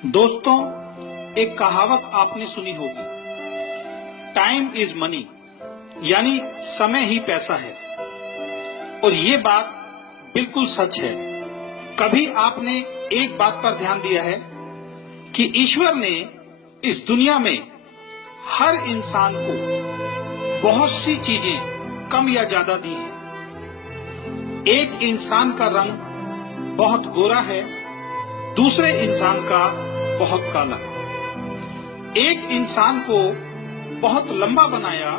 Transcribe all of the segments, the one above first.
दोस्तों, एक कहावत आपने सुनी होगी, टाइम इज मनी, यानी समय ही पैसा है। और ये बात बिल्कुल सच है। कभी आपने एक बात पर ध्यान दिया है कि ईश्वर ने इस दुनिया में हर इंसान को बहुत सी चीजें कम या ज्यादा दी हैं। एक इंसान का रंग बहुत गोरा है, दूसरे इंसान का बहुत काला। एक इंसान को बहुत लंबा बनाया,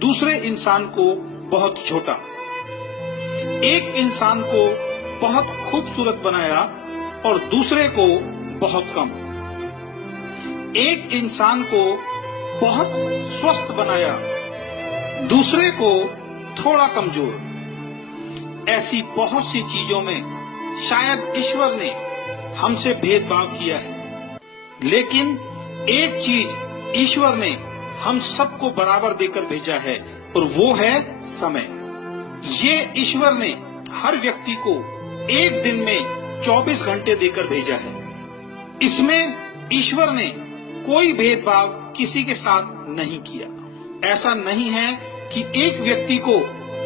दूसरे इंसान को बहुत छोटा। एक इंसान को बहुत खूबसूरत बनाया और दूसरे को बहुत कम। एक इंसान को बहुत स्वस्थ बनाया, दूसरे को थोड़ा कमजोर। ऐसी बहुत सी चीजों में शायद ईश्वर ने हमसे भेदभाव किया है, लेकिन एक चीज ईश्वर ने हम सबको बराबर देकर भेजा है और वो है समय। ये ईश्वर ने हर व्यक्ति को एक दिन में 24 घंटे देकर भेजा है। इसमें ईश्वर ने कोई भेदभाव किसी के साथ नहीं किया। ऐसा नहीं है कि एक व्यक्ति को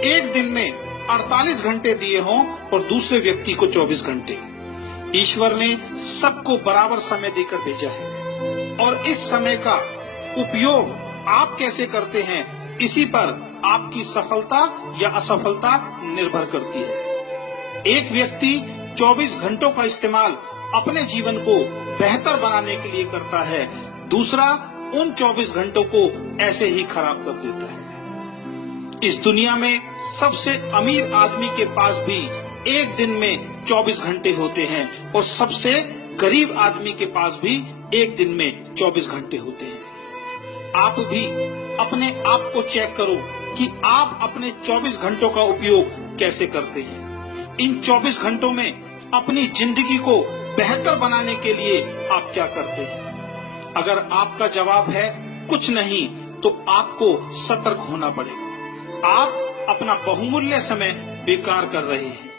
एक दिन में 48 घंटे दिए हों और दूसरे व्यक्ति को 24 घंटे। ईश्वर ने सबको बराबर समय देकर भेजा है और इस समय का उपयोग आप कैसे करते हैं, इसी पर आपकी सफलता या असफलता निर्भर करती है। एक व्यक्ति 24 घंटों का इस्तेमाल अपने जीवन को बेहतर बनाने के लिए करता है, दूसरा उन 24 घंटों को ऐसे ही खराब कर देता है। इस दुनिया में सबसे अमीर आदमी के पास भी एक दिन में 24 घंटे होते हैं और सबसे गरीब आदमी के पास भी एक दिन में 24 घंटे होते हैं। आप भी अपने आप को चेक करो कि आप अपने 24 घंटों का उपयोग कैसे करते हैं। इन 24 घंटों में अपनी जिंदगी को बेहतर बनाने के लिए आप क्या करते हैं? अगर आपका जवाब है कुछ नहीं, तो आपको सतर्क होना पड़ेगा। आप अपना बहुमूल्य समय बेकार कर रहे हैं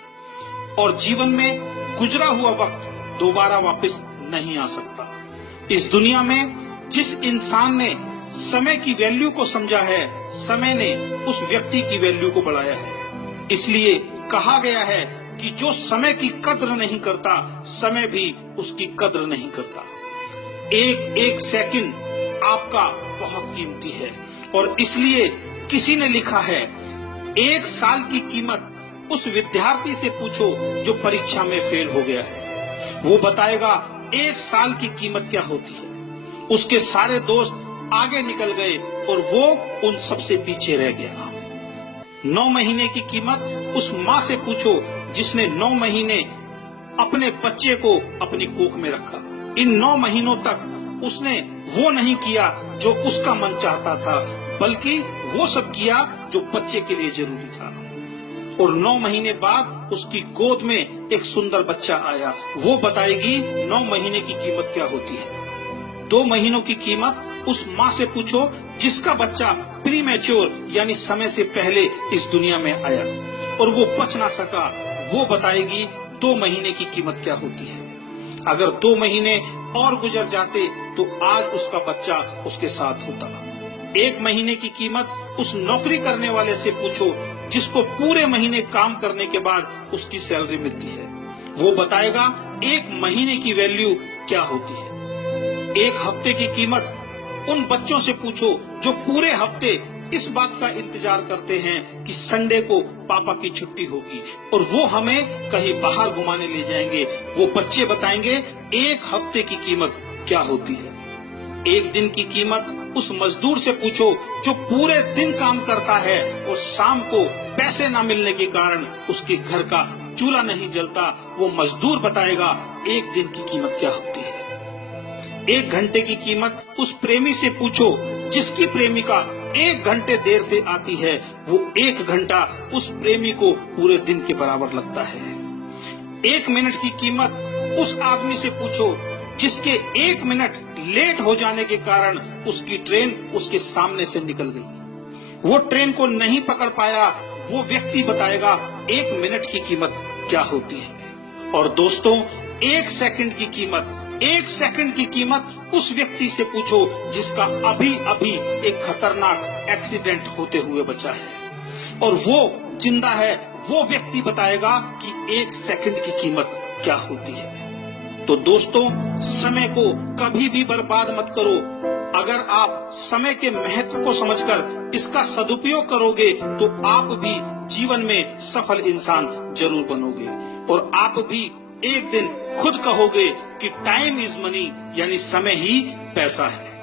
और जीवन में गुजरा हुआ वक्त दोबारा वापस नहीं आ सकता। इस दुनिया में जिस इंसान ने समय की वैल्यू को समझा है, समय ने उस व्यक्ति की वैल्यू को बढ़ाया है। इसलिए कहा गया है कि जो समय की कद्र नहीं करता, समय भी उसकी कद्र नहीं करता। एक एक सेकंड आपका बहुत कीमती है और इसलिए किसी ने लिखा है, एक साल की कीमत उस विद्यार्थी से पूछो जो परीक्षा में फेल हो गया है। वो बताएगा एक साल की कीमत क्या होती है। उसके सारे दोस्त आगे निकल गए और वो उन सबसे पीछे रह गया। 9 महीने की कीमत उस माँ से पूछो जिसने 9 महीने अपने बच्चे को अपनी कोख में रखा। इन 9 महीनों तक उसने वो नहीं किया जो उसका मन चाहता था, बल्कि वो सब किया जो बच्चे के लिए जरूरी था। और 9 महीने बाद उसकी गोद में एक सुंदर बच्चा आया। वो बताएगी 9 महीने की कीमत क्या होती है। 2 महीनों की कीमत उस माँ से पूछो जिसका बच्चा प्रीमैच्योर यानी समय से पहले इस दुनिया में आया और वो बच ना सका। वो बताएगी 2 महीने की कीमत क्या होती है। अगर 2 महीने और गुजर जाते तो आज उसका बच्चा उसके साथ होता। 1 महीने की कीमत उस नौकरी करने वाले से पूछो जिसको पूरे महीने काम करने के बाद उसकी सैलरी मिलती है। वो बताएगा 1 महीने की वैल्यू क्या होती है। 1 हफ्ते की कीमत उन बच्चों से पूछो जो पूरे हफ्ते इस बात का इंतजार करते हैं कि संडे को पापा की छुट्टी होगी और वो हमें कहीं बाहर घुमाने ले जाएंगे। वो बच्चे बताएंगे 1 हफ्ते की कीमत क्या होती है। 1 दिन की कीमत उस मजदूर से पूछो जो पूरे दिन काम करता है और शाम को पैसे न मिलने के कारण उसके घर का चूल्हा नहीं जलता। वो मजदूर बताएगा 1 दिन की कीमत क्या होती है। 1 घंटे की कीमत उस प्रेमी से पूछो जिसकी प्रेमिका 1 घंटे देर से आती है। वो 1 घंटा उस प्रेमी को पूरे दिन के बराबर लगता है। 1 मिनट की कीमत उस आदमी से पूछो जिसके 1 मिनट लेट हो जाने के कारण उसकी ट्रेन उसके सामने से निकल गई। वो ट्रेन को नहीं पकड़ पाया। वो व्यक्ति बताएगा 1 मिनट की कीमत क्या होती है। और दोस्तों, 1 सेकंड की कीमत एक सेकंड की कीमत उस व्यक्ति से पूछो जिसका अभी अभी एक खतरनाक एक्सीडेंट होते हुए बचा है, और वो जिंदा है। वो व्यक्ति बताएगा कि एक सेकंड की कीमत क्या होती है। तो दोस्तों, समय को कभी भी बर्बाद मत करो। अगर आप समय के महत्व को समझकर इसका सदुपयोग करोगे तो आप भी जीवन में सफल इंसान जरूर बनोगे, और आप भी एक दिन खुद कहोगे कि टाइम इज मनी, यानी समय ही पैसा है।